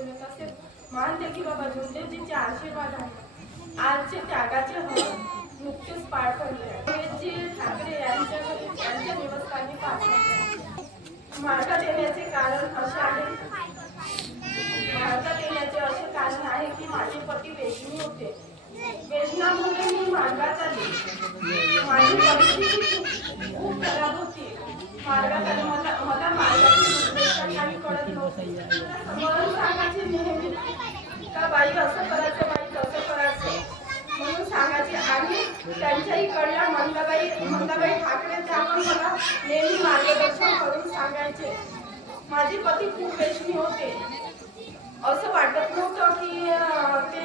केले तसेच मानते की बाबा झुंडेजीचे आशीर्वाद आहे. आजचे त्यागाचे हळ नुकतेच पार पडले. योगेशजी ठाकरे यांच्या निवासस्थानी पाठवले. मार्गात येण्याचे कारण असे आहे की माझे पती वेश्मी होते. वेश्नामुळे मी मार्गात आले. माझी परिस्थिती खूप खराब होती. मार्गात आले मला मार्गाची दुर्दशा काही कळत नव्हती. समोरून सांगायचे नेहमी का बाई असं करायचं, बाई तसं करायचं म्हणून सांगायचे. आणि त्यांच्या इकडल्या मंदाबाई ठाकरे त्या पण मला नेहमी मार्गदर्शन करून सांगायचे. माझे पती खूप वेश्मी होते. असं वाटत नव्हतं की ते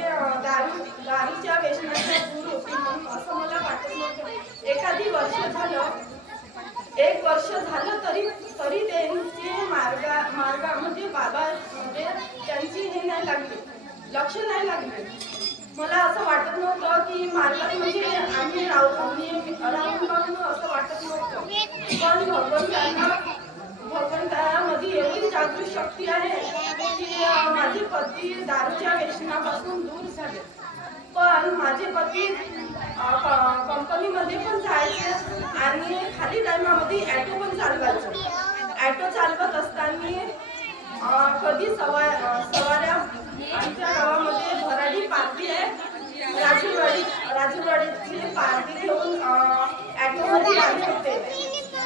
दारूच्या व्यसनाच्या दूर होते म्हणून असं मला वाटत नव्हतं. एक वर्ष झालं तरी त्यांचे मार्ग म्हणजे बाबा म्हणजे त्यांची हे नाही लागली, लक्ष नाही लागले. मला असं वाटत नव्हतं की मार्गात म्हणजे आम्ही राहून असं वाटत नव्हतं. पण भगवंतामध्ये एवढी जागृत शक्ती आहे की माझे पती दारूच्या व्यसनापासून दूर झाले. पण माझे पती कंपनीमध्ये पण जायचे आणि खाली टायमामध्ये ॲटो पण चालवायचं. ॲटो चालवत असताना कधी सवाऱ्या आमच्या गावामध्ये भराडी पार्टी आहे, राजूरवाडीची पार्टी घेऊन ॲटोमध्ये आले होते.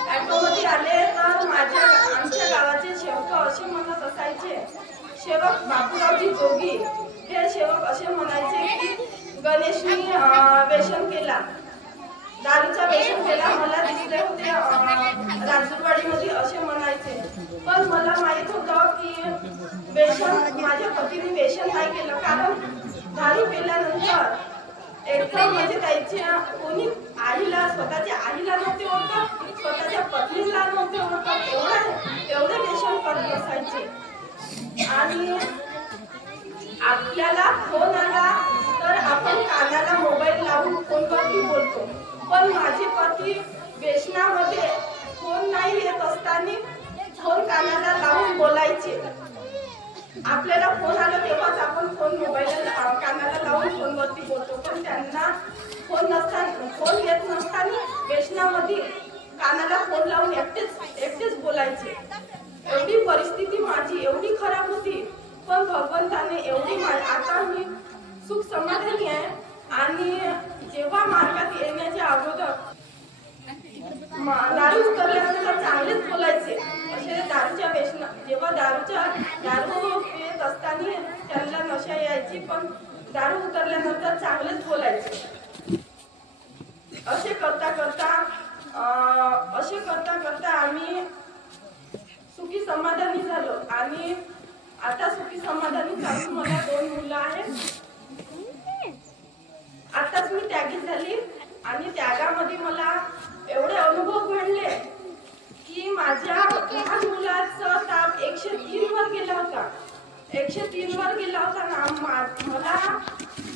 ॲटोमध्ये आले तर आमच्या गावाचे सेवक असे म्हणत असायचे, सेवक बापूरावजी जोगी हे सेवक असे म्हणायचे की गणेशनी व्यसन केला, दारूचा व्यसन केला. मला दिसले होते राजूरवाडीमध्ये असे म्हणायचे. पण मला माहित होतं की माझ्या पतीने व्यसन नाही केलं. कारण दारू पिल्यानंतर एकदम म्हणजे त्याच्या कोणी आईला, स्वतःच्या आईला नव्हते ओळखत, स्वतःच्या पत्नीला नव्हते ओळखत, एवढे व्यसन करत असायचे. आणि आपल्याला फोन आला तर आपण कानाला मोबाईल लावून फोनवरती बोलतो. पण माझे पती व्यसनामध्ये फोन नाही येत असताना फोन कानाला लावून बोलायचे. आपल्याला फोन आला तेव्हाच आपण फोन मोबाईलला कानाला लावून फोनवरती बोलतो. पण त्यांना फोन येत नसताना व्यसनामध्ये कानाला फोन लावून एकटेच बोलायचे. एवढी परिस्थिती माझी एवढी खराब होती. पण भगवंताने आता मी सुख समाधानी आहे. आणि जेव्हा मार्गात येण्याच्या अगोदर दारू उतरल्यानंतर चांगलेच बोलायचे. असे जेव्हा दारू पित असताना त्यांना नशा यायची, पण दारू उतरल्यानंतर चांगलेच बोलायचे. असे करता करता आम्ही सुखी समाधानी झालो. आणि आता सुखी समाधानी झालो. मला 2 मुलं आहेत. आताच मी त्यागी झाली आणि त्यागामध्ये मला एवढे अनुभव घडले की माझ्या लहान मुलाचा ताप 103 वर गेला होता. 103 वर गेला होता ना. मला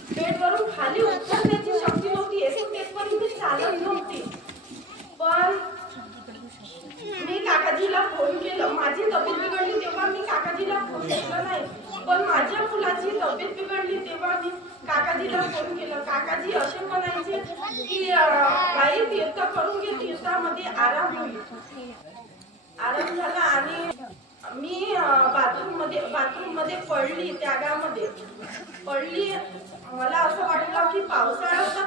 बेडवरून खाली उतरण्याची शक्ती नव्हती. 101 वर मी चालत नव्हती. पण मी काकाजीला फोन केला. माझी तब्येत बिघडली तेव्हा मी काकाजीला फोन केला नाही. पण माझ्या मुलाची तब्येत बिघडली तेव्हा मी काकाजीला फोन केला. काकाजी असे म्हणायचे की बाई तीर्थ करून घे, तीर्थामध्ये आराम होईल. आराम झाला आणि मी बाथरूम मध्ये पडली. त्यागामध्ये पडली. मला असं वाटलं की पावसाळा होता,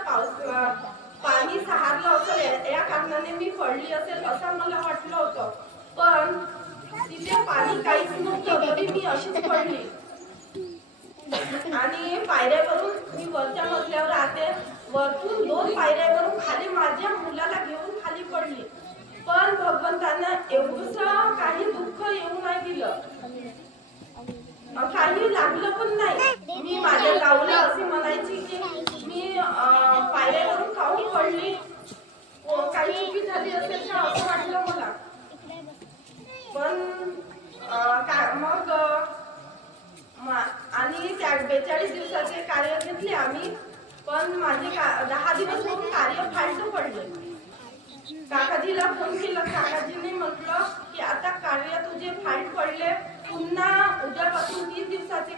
पाणी सहारलं असेल, या कारणाने मी पडली असेल असं मला वाटलं होतं. पण तिथे पाणी काहीच नव्हतं तरी मी अशीच पडली. आणि पायऱ्यावरून मी वरच्या मजल्यावर राहते, वरतून 2 पायऱ्यावरून खाली माझ्या मुलाला घेऊन खाली पडली. पण भगवंतानं एवढंसं काही दुःख येऊ नाही दिलं, काही लागलं पण नाही. मी माझ्या गावला असे म्हणायची की मी पायऱ्यावरून काहून पडली, काही चुकी झाली असेल का असं वाटलं मला. पण मग आणि त्या 42 दिवसाचे कार्य घेतले आम्ही. पण माझे 10 दिवस होऊन कार्य फालतू पडले. काकाजीला फोन केला. काकाजीने म्हटलं की आता कार्य तुझे फाईट पडले, पुन्हा उद्यापासून 30 दिवसाचे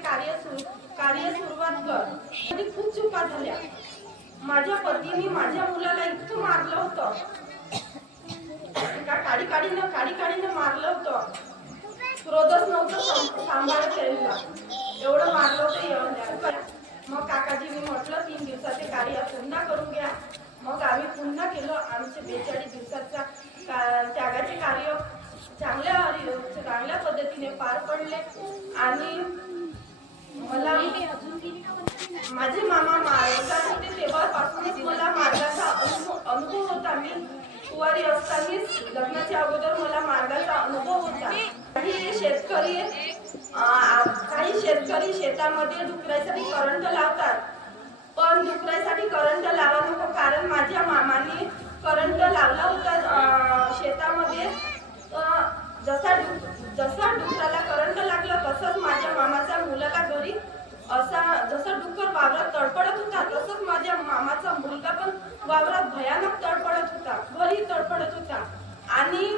कार्य सुरुवात कर. आणि खूप चुका झाल्या. माझ्या पतीने माझ्या मुलाला इतकं मारलं होतं का काडीनं मारलं होतं. क्रोधच नव्हतं सांभाळत त्याला. एवढं मारलं होतं. मग काकाजींनी म्हटलं 3 दिवसाचे कार्य पुन्हा करून घ्या. मग आम्ही पुन्हा केलं. आमचे 42 दिवसाचा त्यागाचे कार्य चांगल्या पद्धतीने पार पडले. आणि मला माझे मामा मार्गात होते तेव्हापासूनच मला मार्गाचा अनुभव होता. मी कुवारी असतानाच लग्नाच्या अगोदर मला मार्गाचा अनुभव होता. काही शेतकरी शेतामध्ये डुकरासाठी करंट लावतात. पण डुकरासाठी करंट लावा नको, कारण माझ्या मामाने करंट लावला होता शेतामध्ये. जसा डुकराला करंट लागला तसंच माझ्या मामाच्या मुलाला घरी जसं डुक्कर वावरात तडफडत होता तसंच माझ्या मामाचा मुलगा पण वावरात भयानक तडफडत होता, घरी तडफडत होता. आणि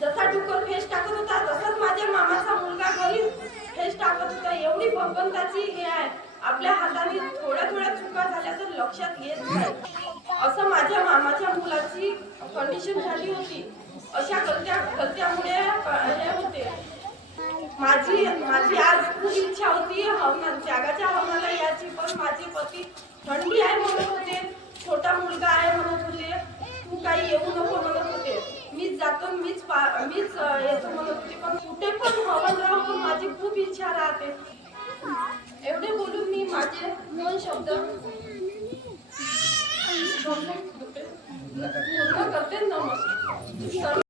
जसा डुक्कर फेस टाकत होता तसंच माझ्या मामाचा मुलगा घरी फेस टाकत होता. एवढी भगवंताची हे आहे. आपल्या हाताने थोड्या चुका झाल्या तर लक्षात येत नाही. असं माझ्या मामाच्या मुलाची कंडिशन झाली होती. अशा गलत्यामुळे हे होते. माझी आज खूप इच्छा होती त्यागाच्या हवनाला याची, पण माझे पती थंडी आहे म्हणत होते, छोटा मुलगा आहे म्हणत होते, तू काही येऊ नको म्हणत होते. मीच जातो मीच येतो म्हणत होते. पण कुठे पण हवन राहून माझी खूप इच्छा राहते. एवढे बोलून मी माझे 2 शब्द पूर्ण करते. नमस्कार.